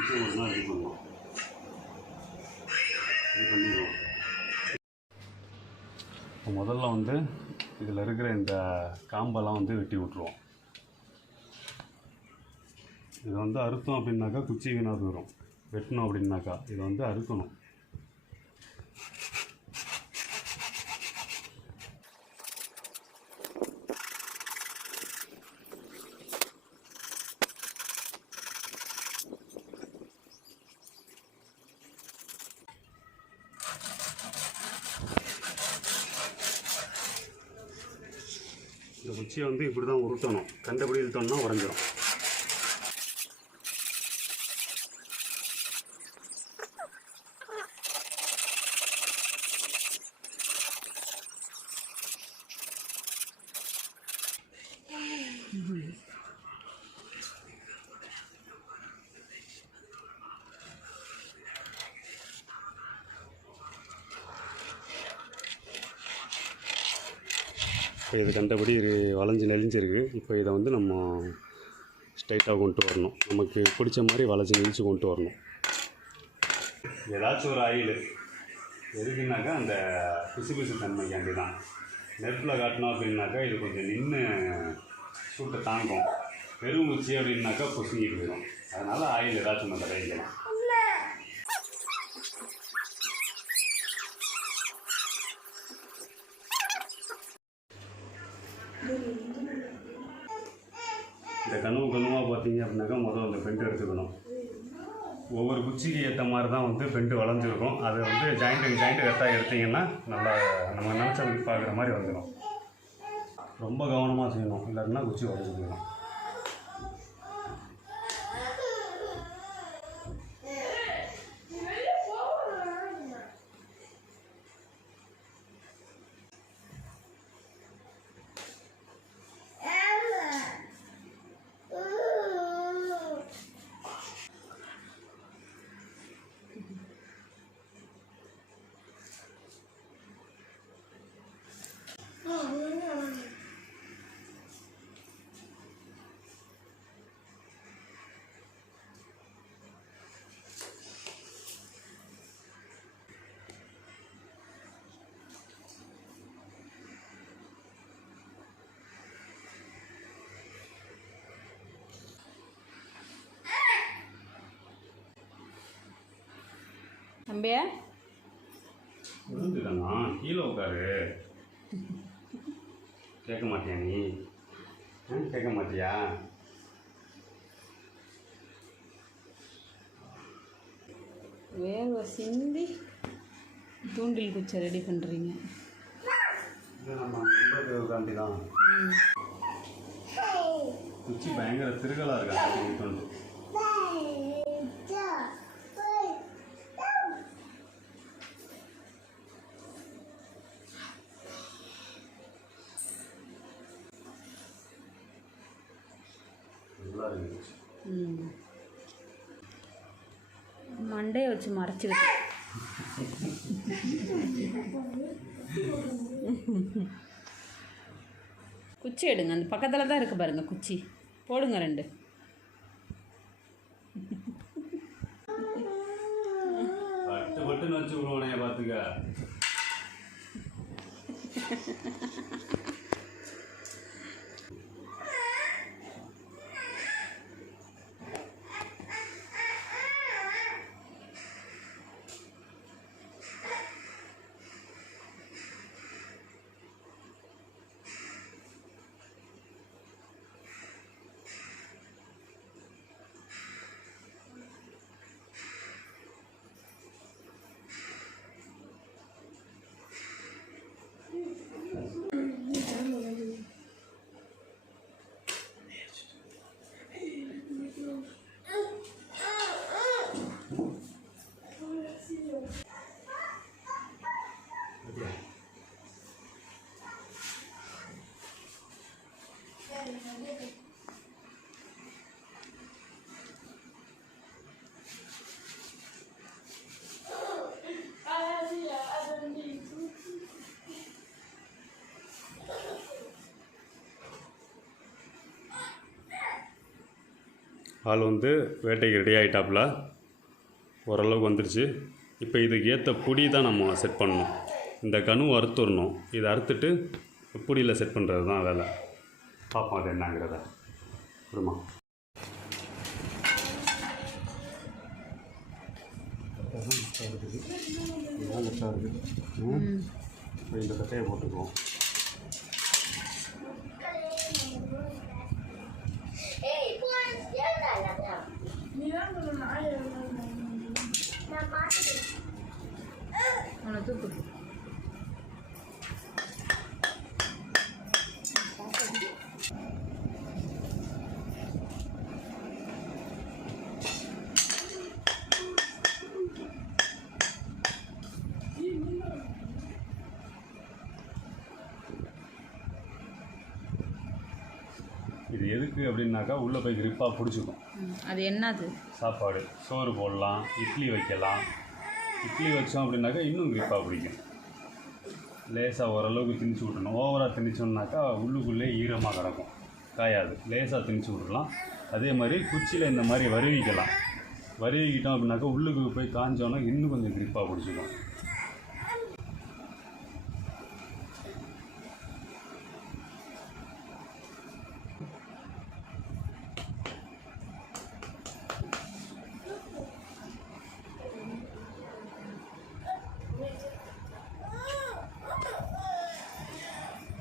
குச்சியை மட்டும் தான் ரெடி பண்ணலாம். இது பண்ணிடுவோம். இப்போ முதல்ல வந்து இதில் இருக்கிற இந்த காம்பெல்லாம் வந்து வெட்டி விட்ருவோம். இதை வந்து அறுத்தோம் அப்படின்னாக்கா குச்சி வீணாக போயிடும். வெட்டணும் அப்படின்னாக்கா இதை வந்து அறுக்கணும். இந்த குச்சியை வந்து இப்படி தான் உருட்டணும். கண்டபடி இழுத்தோம்னா உடஞ்சிடும். இப்போ இது கண்டபடி வளைஞ்சு நெளிஞ்சிருக்கு. இப்போ இதை வந்து நம்ம ஸ்ட்ரைட்டாக கொண்டு வரணும். நமக்கு பிடிச்ச மாதிரி வளைஞ்சு நெளிச்சு கொண்டு வரணும். ஏதாச்சும் ஒரு ஆயில் எதுக்குனாக்கா அந்த பிசு பிசு தன்மைக்காண்டி தான். நெருப்பில் காட்டினோம் அப்படின்னாக்கா இது கொஞ்சம் நின்று சூட்டை தாங்கும். பெருங்குச்சி அப்படின்னாக்கா பொசுங்கிட்டு போயிடும். அதனால் ஆயில் ஏதாச்சும் நம்ம தடவிக்கலாம். இந்த கனமாக பார்த்தீங்க அப்படின்னாக்கா முதல்ல அந்த பெண்டு எடுத்துக்கணும். ஒவ்வொரு குச்சிக்கு ஏற்ற மாதிரி தான் வந்து பெண்டு வளைஞ்சிருக்கும். அதை வந்து ஜாயிண்ட்டு கரெக்டாக எடுத்திங்கன்னா நல்லா நம்ம நினச்ச பார்க்குற மாதிரி வந்துடும். ரொம்ப கவனமாக செய்யணும், இல்லைன்னா குச்சி வளைஞ்சு போயிடும். தம்பியா விழுந்துட்டேண்ணா, கீழே உட்காரு. கேட்க மாட்டியா நீ? கேட்க மாட்டியா? வேர்வை சிந்தி தூண்டில் குச்சை ரெடி பண்ணுறீங்க. நம்ம நண்பர்களுக்காண்டி தான். குச்சி பயங்கர திருகலாக இருக்காங்க. மண்டையை வச்சு மறைச்சிக்கிட்டு குச்சி எடுங்க. அந்த பக்கத்தில் தான் இருக்குது பாருங்கள் குச்சி. போடுங்க 2. பட்டு பட்டுன்னு வச்சு விடுவானே பார்த்துக்க. ஆள் வந்து வேட்டைக்கு ரெடி ஆகிட்டாப்புல, ஓரளவுக்கு வந்துடுச்சு. இப்போ இதுக்கு ஏற்ற பொடி தான் நம்ம செட் பண்ணணும். இந்த கனு அறுத்துடணும். இதை அறுத்துட்டு பொடியில் செட் பண்ணுறது தான் வேலை. பார்ப்போம் அது என்னங்கிறத. விடுமா இந்த கட்டையை போட்டுக்குவோம். இது எதுக்கு அப்படின்னாக்கா உள்ளே போய் கிரிப்பாக பிடிச்சிக்கும். அது என்னது? சாப்பாடு, சோறு போடலாம், இட்லி வைக்கலாம். இட்லி வச்சோம் அப்படின்னாக்கா இன்னும் கிரிப்பாக பிடிக்கும். லேசாக ஓரளவுக்கு திணிச்சு விட்டணும். ஓவராக திணிச்சோம்னாக்கா உள்ளுக்குள்ளே ஈரமாக கிடக்கும், காயாது. லேசாக திணிச்சு விட்றலாம். அதே மாதிரி குச்சியில் இந்த மாதிரி வருவிக்கலாம். வருவிக்கிட்டோம் அப்படின்னாக்கா உள்ளுக்கு போய் காஞ்சோன்னா இன்னும் கொஞ்சம் கிரிப்பாக பிடிச்சிக்கும்.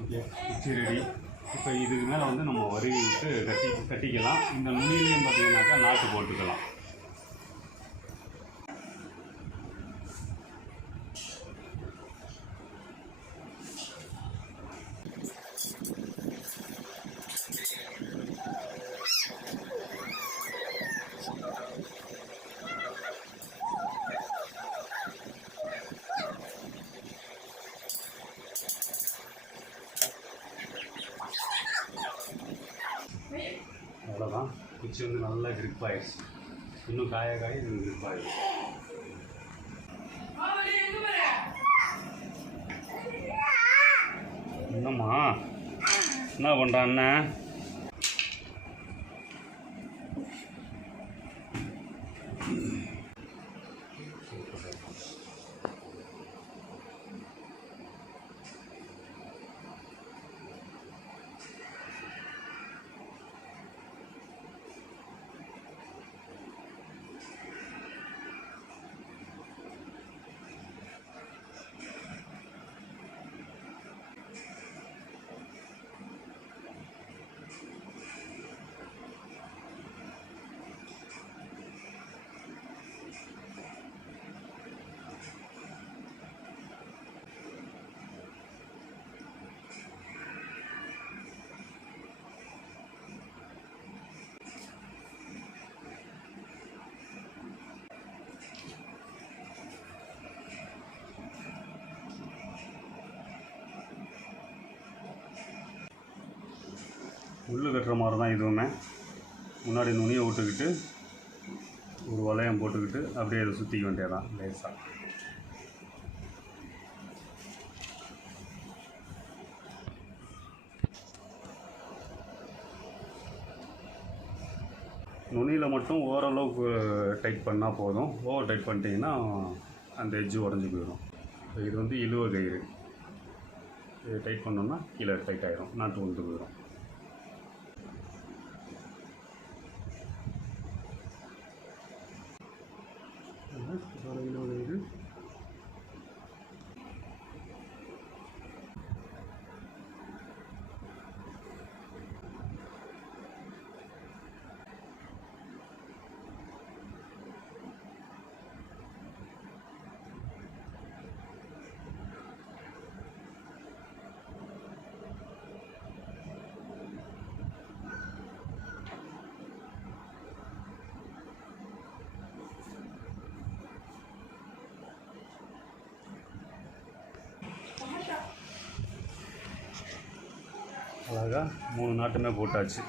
ஓகே, குச்சி ரெடி. இப்போ இதுக்கு மேலே வந்து நம்ம வருவி விட்டு கட்டிக்கலாம். இந்த நுனிலையும் பார்த்தீங்கன்னாக்கா நாட்டு போட்டுக்கலாம். அவ்வளோதான். குச்சி வந்து நல்லா கிரிப் ஆகிடுச்சு. இன்னும் காய இது கிரிப் ஆகிடுச்சு. என்னம்மா என்ன பண்ணுறான் அண்ணன்? உள்ளு கட்டுற மாதிரி தான் இதுவுமே. முன்னாடி நுனியை விட்டுக்கிட்டு ஒரு வளையம் போட்டுக்கிட்டு அப்படியே அதை சுற்றிக்க வேண்டியதான் லேசாக. நுனியில் மட்டும் ஓரளவுக்கு டைட் பண்ணால் போதும். ஓவர் டைட் பண்ணிட்டீங்கன்னா அந்த எட்ஜு உடஞ்சி போயிடும். இது வந்து இழுவ கயிறு. இது டைட் பண்ணோம்னா கீழே டைட் ஆகிடும், நாட்டு உளுந்து போயிடும். இது அழகாக 3 நாட்டுமே போட்டாச்சு.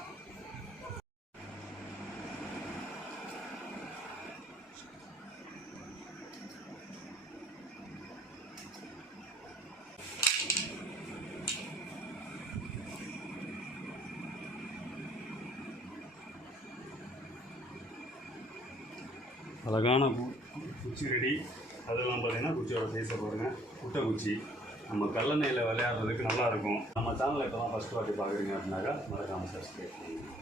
அழகான குச்சி ரெடி. அதெல்லாம் பார்த்தீங்கன்னா குச்சியோட சைஸை பாருங்கள், குட்டை குச்சி. நம்ம கல்லணையில் விளையாடுறதுக்கு நல்லாயிருக்கும். நம்ம சேனலில் இப்போ தான் ஃபஸ்ட் வாட்டி பார்க்குறீங்க அப்படின்னாக்கா மறக்காமல் சப்ஸ்கிரைப் பண்ணுங்கள்.